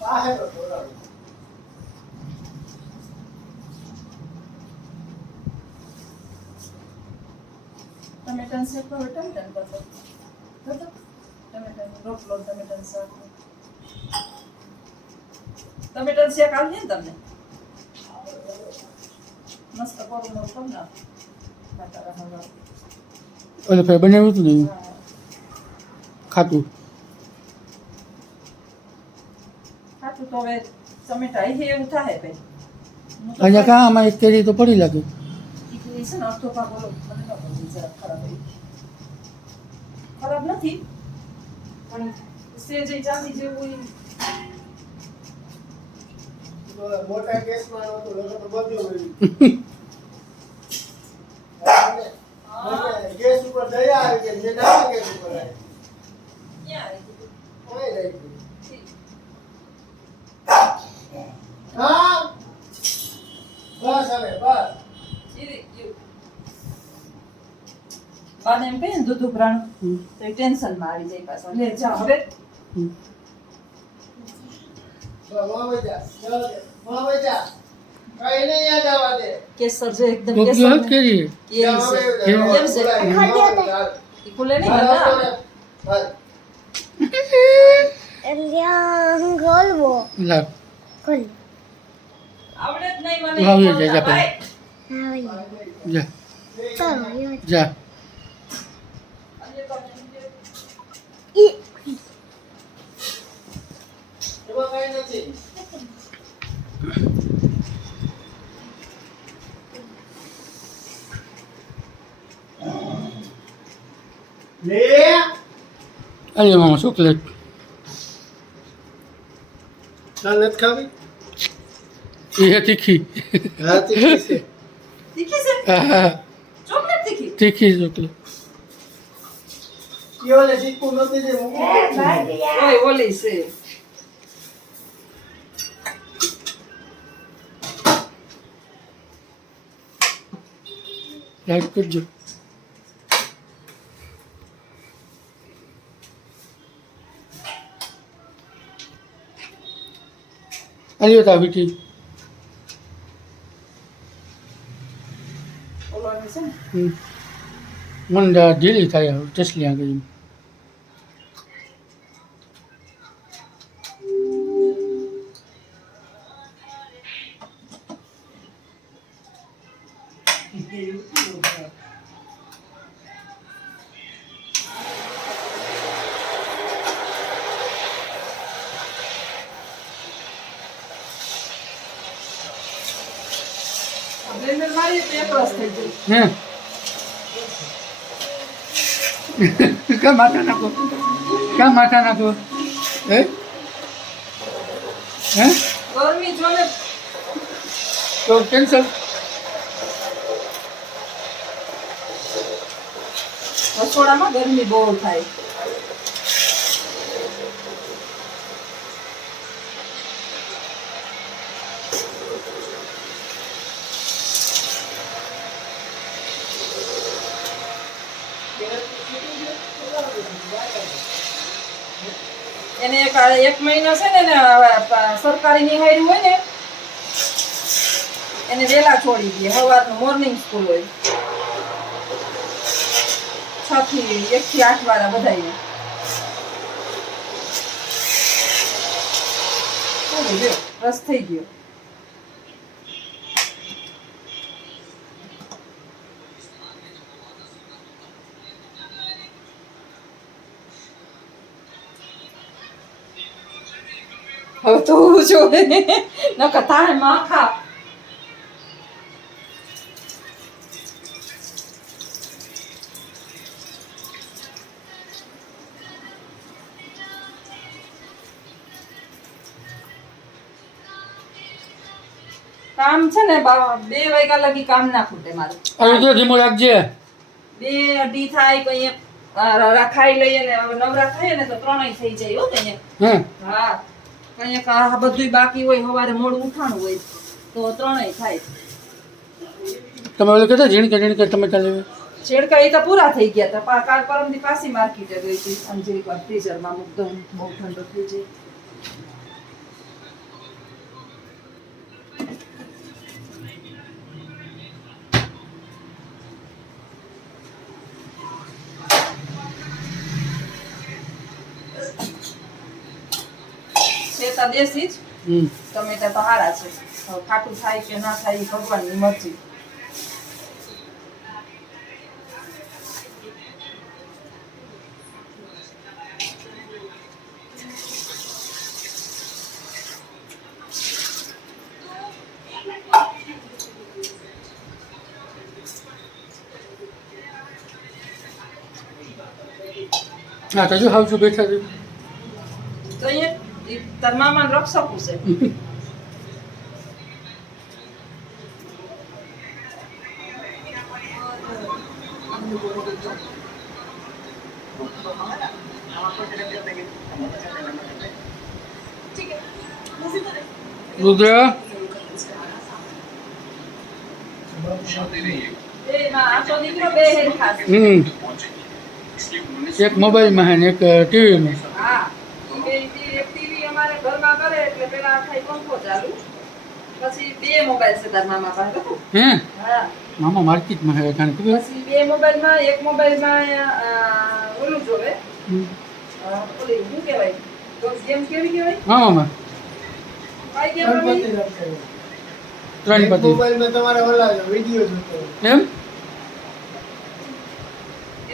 ટમેટાનું શાક કરો, ટમેટાનું કરતો ટમેટાનો રોટલો, ટમેટાનું શાક, ટમેટાનું શાક આવડે ને તમને? મસ્ત કોરું કર ના ખાતા રહો. ઓલે ફે બનાવ્યું હતું ને ખાતું ખાતું તો હવે ટમેટા એવું થાય ભાઈ. અહીંયા કાં આમાં એક કેરી તો પડી લાગે. ઈકલી છે ને અડધો ભાગ ઓલો મને ન ગમે, જરાક ખરાબ હોય. ખરાબ નથી પણ સેજ ચાંદી જેવું મોટા કેસમાં તો બધું ગેસ ઉપર દયા આવી કે જે ના ગેસ ઉપર આવી કોઈ રહી હા બસ હવે બસ બાને એમ કહીએ ને દૂધ ઉભરાણું તો એ ટેન્શનમાં આવી જાય પાછો. લે જા હવે કઈ નહીં યાદ આવવા દે કેસર છે એકદમ તો કેસર કેવી કેરી કેમ છે ઈ ખુલે નહીં ને ના લાવ આવડે જ નહીં મને આવી જાય જા પેલા જા જા એમાં કઈ નથી લે અરે મામા ચોકલેટ ચાલ નથી ખાવી એ તીખી હા તીખી છે તીખી છે હા ચોકલેટ તીખી તીખી ચોકલેટ યોલે તીખું નથી જે મૂકી ઓય ઓલી છે લાઈટ કરજો અલ્યો તા બીટી ઓલાની છે ને મને ઢીલી થાય ચસલી આગળ બ્લેન્ડર મારી તો એક રસ થઈ જાય. હે કા માથા નાખો કા માથા નાખો હે હે ગરમી જોને તો કેન્સલ રસોડામાં ગરમી બહુ થાય. એને એક મહિનો છે ને સરકારી નિહાળી હોય ને એને વેલા છોડી દે. સવારનું મોર્નિંગ સ્કૂલ હોય 6 થી 1 થી 8 વાળા બધાય રસ થઈ ગયો. હવે તો જો નકર થાય માખા. કામ છે ને 2 વાગ્યા લગી કામ ના ખૂટે મારું. અરે તો ધીમો રાખજે 2 અઢી થાય કઈ ખાઈ લઈએ ને નવરા થાય ને તો 3 થઈ જાય હો કઈ. હે હા કઈ આ બધું બાકી હોય સવારે મોડું ઉઠાણું હોય તો 3 થાય. તમે ઓલે કહેતા ઝીણકે ટમેટા લેવા છેડકા એ તો પૂરા થઈ ગયા હતા. કાલ પરમથી પાછી માર્કેટે ગઈ હતી અંજલી પર ફ્રીઝરમાં મૂક દઉં બહુ ઠંડો થઈ જાય. ટમેટા દેશી જ હમ ટમેટા તો હારા છે હવે ખાટું થાય કે ના થાય એ ભગવાનની મરજી હા તો જો હાવ છું બેઠા છે તો અહીંયા તાર મામાને રક્ષકું છે રુદ્ર એ માં આ તો દીકરો બે હેરખા છે હમ એક મોબાઈલમાં હે ને એક ટીવીમાં હા એક ટીવી અમારે ઘરમાં કરે એટલે પેલા આખા પંખો ચાલુ પછી બે મોબાઈલ છે તાર મામા પાસે હે હા મામા માર્કેટમાં હે કારણ કે પછી બે મોબાઈલમાં એક મોબાઈલમાં ઓલું જોવે ઓલી શું કહેવાય તો ગેમ કેવી કહેવાય હા મામા કઈ ગેમ રમી ગણપતિ રમતો. ત્રણ એક પતિ મોબાઈલમાં તમારા ઓલા વિડીયો જોતો હોય. એમ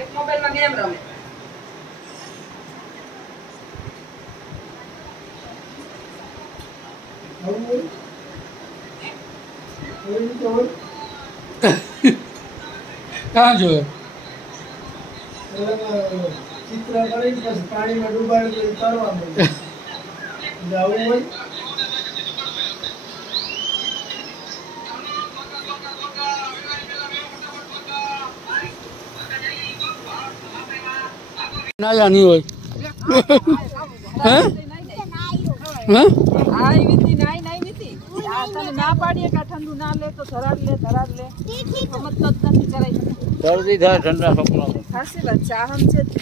એક મોબાઈલમાં ગેમ રમે આવું હોય? એવી રીતે હોય? કાં જોયે ઓલામાં ચિત્ર કરીને પછી પાણીમાં ડૂબાડી તરવા માંડે. એટલે આવું હોય? નાયા નહીં હોય હે હે આ એવી હતી નાઈ નીતિ આ તને ના પાડીએ કે આ ઠંડુ ના લે તો ધરાડ લે સમજતો જ નથી કરાય શરદી થાય ઠંડા સપના ખાસી વાત છે આહમ છે જ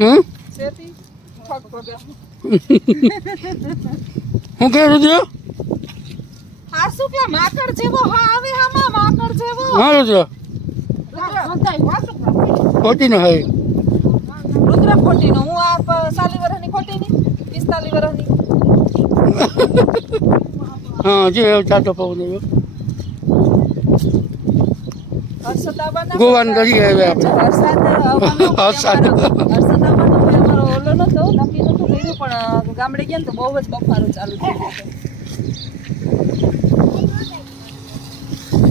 હમ છેતી ફક પગે હું કહે રુદ્ર આ શું કે માકડ જેવો હા આવે હામાં માકડ જેવો હા રુદ્ર ખોટી ન હોય રુદ્ર ખોટીનો હું આ 40 વર્ષની ખોટીની 45 વર્ષની હા જે ચાતો પવન આવ્યો હર્ષદાબાના ગોવાન કરી આવ્યા આપણે હર્ષદ આવવાનો હર્ષદ. હર્ષદ આવવાનો અમારો ઓલો નતો નક્કી નતું કર્યું પણ ગામડે ગયા ને તો બહુ જ બફારો ચાલુ થઈ ગયો હતો.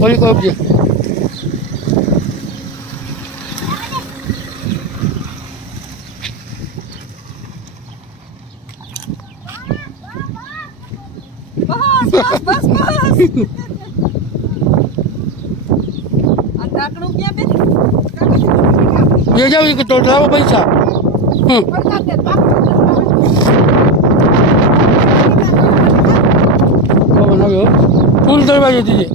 ઓલી કોઈ છે બસ આ ઢાંકણું ક્યાં બેઠી એ જાવ કે તો લાવો પૈસા હમ પવન આવ્યો ફૂલ દરવાજો દીજે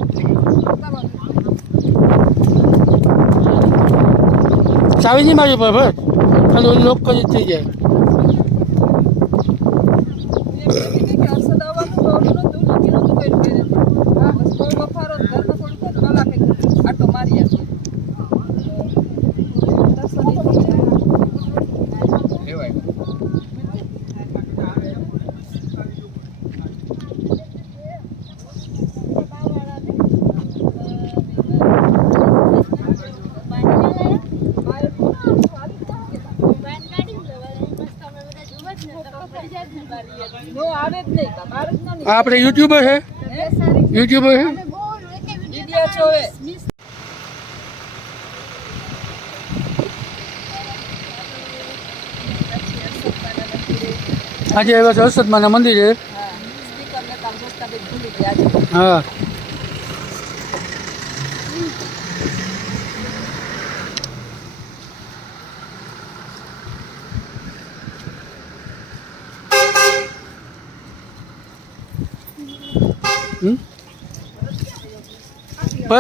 ચાવી નહીં મારી પર બસ ખાલી ઓલી લોક કરી જ થઈ જાય હર્ષદ આવવાનું તો ઓલું નતું નક્કી નતું કર્યું કે બસ બહુ બફારો ઘરમાં થોડું કલાકે આટો મારી આવ્યો નો આવે જ નહીં બાર જ ન આ આપણે યુટ્યુબર છે યુટ્યુબર છે વિડિયો જોવે આજે આવ્યા છે હર્ષદમાના મંદિરે હા સ્પીકર ને કામ જોસ્તા બે ભૂલી ગયા છે હા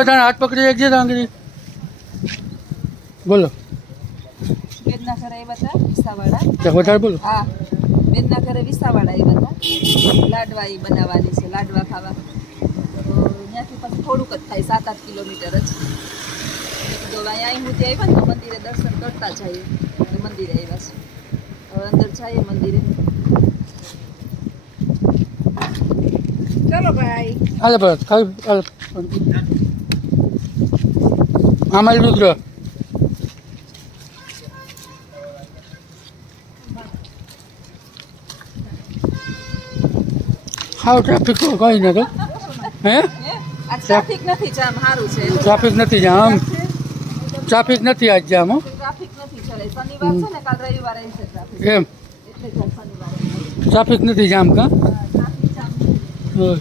તને હાથ પકડી એક જે આંગળી બોલો બેનના ઘરે આવ્યા હતા વિસાવાડા ત્યાં વધારે બોલો હા બેનના ઘરે વિસાવાડા આવ્યા હતા લાડવા ઈ બનાવવાની છે લાડવા ખાવા તો ત્યાંથી પછી થોડુંક જ થાય 7-8 કિલોમીટર જ તો અહીંયા અહીં સુધી આવ્યા ને તો મંદિરે દર્શન કરતા જઈએ એટલે મંદિરે આવ્યા છે હવે અંદર જઈએ મંદિરે. ચલો ભાઈ. હાલે ભરત ખાલી હાલે. આમાં રુદ્ર હાવ ટ્રાફિક તો કઈ નતો હે આ ટ્રાફિક નથી જામ સારું છે. ટ્રાફિક નથી જામ ટ્રાફિક નથી આજ જામ હો ટ્રાફિક નથી ચાલે. શનિવાર છે ને કાલ રવિવારે છે ટ્રાફિક. એમ એટલે જ શનિવારે ટ્રાફિક નથી જામ કા ટ્રાફિક જામ. હોય.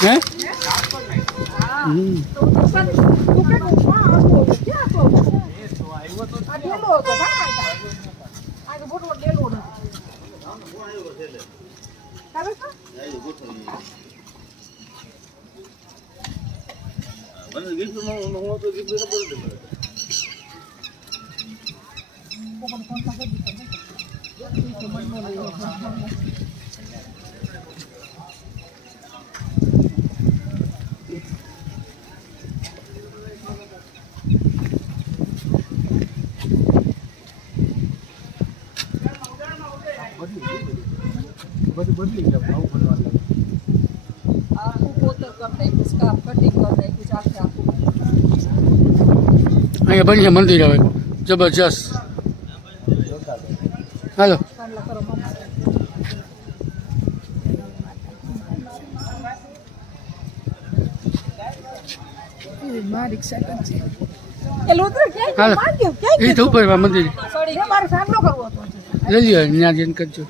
હે હા. હમ. તો તું કે ક્યાં હતો? આ ડેલો હતો ભાઈ. આ તો મોટો ડેલો હતો. ચાલે છે? આખું પોતર કરી નાખ્યું, સ્કાર્ફ કટિંગ કરી નાખ્યું છે આખે આખું. અહીંયા બની મંદિર હવે જબરજસ્ત હાલો ચાંદલા કરો મમ્મા. મારી રિક્ષા છે. એ લોતર ક્યાંય હાલો માંગ્યો ક્યાંય એ તો ઉપર મંદિર સોરી મારે સામનો કરવો હતો. લઈ લ્યો ત્યાં જઈને કરજો